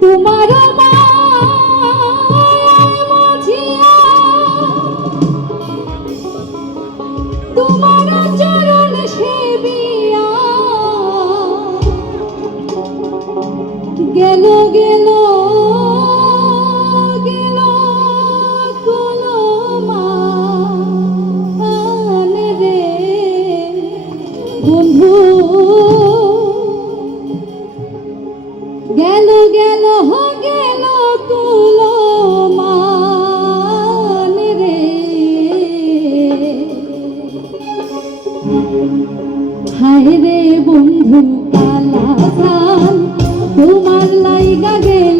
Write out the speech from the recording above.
তোমার তোমার চরণ সেবিয়া কালা সান তোমার লাইগা গেল